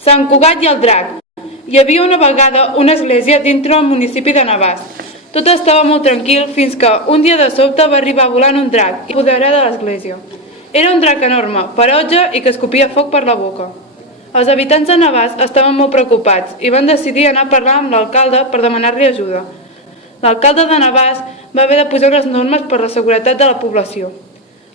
Sant Cugat i el Drac. Hi havia una vegada una església dintre del municipi de Navàs. Tot estava molt tranquil fins que un dia de sobte va arribar volant un drac i apoderar de l'església. Era un drac enorme, ferotge i que escopia foc per la boca. Els habitants de Navàs estaven molt preocupats i van decidir anar a parlar amb l'alcalde per demanar-li ajuda. L'alcalde de Navàs va haver de posar unes normes per la seguretat de la població.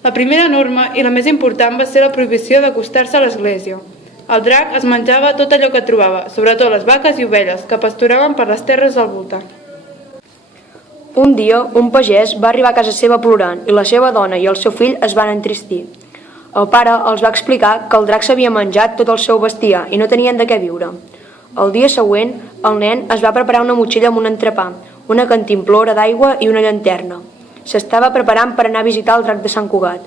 La primera norma i la més important va ser la prohibició d'acostar-se a l'església. El drac es menjava tot allò que trobava, sobretot les vaques i ovelles, que pasturaven per les terres al voltant. Un dia, un pagès va arribar a casa seva plorant i la seva dona i el seu fill es van entristir. El pare els va explicar que el drac s'havia menjat tot el seu bestiar i no tenien de què viure. El dia següent, el nen es va preparar una motxilla amb un entrepà, una cantimplora d'aigua i una llanterna. S'estava preparant per anar a visitar el drac de Sant Cugat.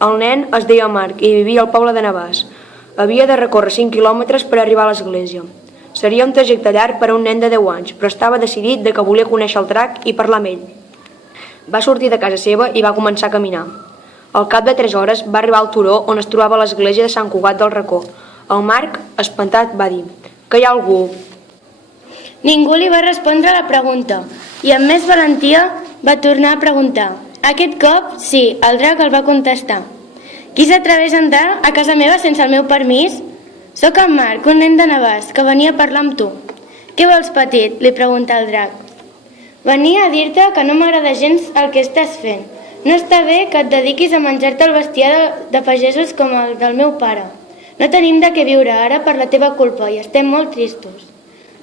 El nen es deia Marc i vivia al poble de Navàs. Havia de recórrer 5 quilòmetres per arribar a l'església. Seria un trajecte llarg per a un nen de 10 anys, però estava decidit que volia conèixer el drac i parlar amb ell. Va sortir de casa seva i va començar a caminar. Al cap de 3 hores va arribar al turó on es trobava l'església de Sant Cugat del Racó. El Marc, espantat, va dir: «Que hi ha algú?» Ningú li va respondre a la pregunta i amb més valentia va tornar a preguntar. Aquest cop, sí, el drac el va contestar. «Qui s'atreveix a entrar a casa meva sense el meu permís?» «Soc en Marc, un nen de Navàs, que venia a parlar amb tu». «Què vols, petit?», li pregunta el drac. «Venia a dir-te que no m'agrada gens el que estàs fent. No està bé que et dediquis a menjar-te el bestiar de pagesos com el del meu pare. No tenim de què viure ara per la teva culpa i estem molt tristos».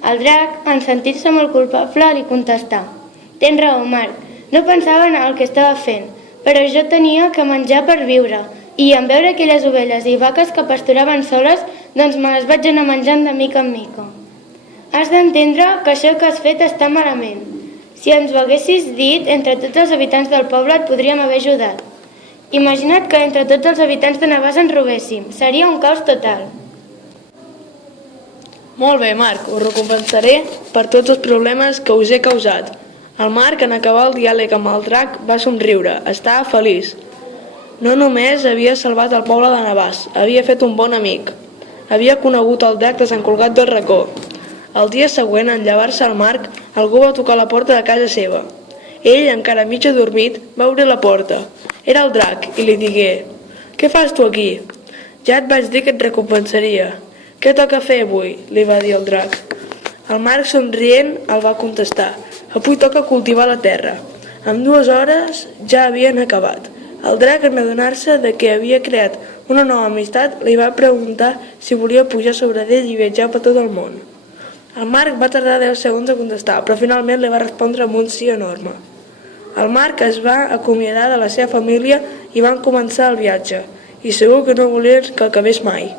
El drac, en sentir-se molt culpable, li contestà: «Tens raó, Marc, no pensava en el que estava fent, però jo tenia que menjar per viure, i en veure aquelles ovelles i vaques que pasturaven soles, doncs me les vaig anar menjant de mica en mica. Has d'entendre que això que has fet està malament. Si ens ho haguessis dit, entre tots els habitants del poble et podríem haver ajudat. Imagina't que entre tots els habitants de Navàs ens robéssim. Seria un caos total». Molt bé, Marc, us recompensaré per tots els problemes que us he causat. El Marc, en acabar el diàleg amb el drac, va somriure, estava feliç. No només havia salvat el poble de Navàs, havia fet un bon amic. Havia conegut el drac de Sant Cugat del Racó. El dia següent, en llevar-se el Marc, algú va tocar la porta de casa seva. Ell, encara mig adormit, va obrir la porta. Era el drac i li digué: «Què fas tu aquí? Ja et vaig dir que et recompensaria. Què toca fer avui?», li va dir el drac. El Marc, somrient, el va contestar: «Avui toca cultivar la terra». En 2 hores ja havien acabat. El drac, en adonar-se de que havia creat una nova amistat, li va preguntar si volia pujar sobre d'ell i viatjar per tot el món. El Marc va tardar 10 segons a contestar, però finalment li va respondre amb un sí enorme. El Marc es va acomiadar de la seva família i van començar el viatge, i segur que no volien que acabés mai.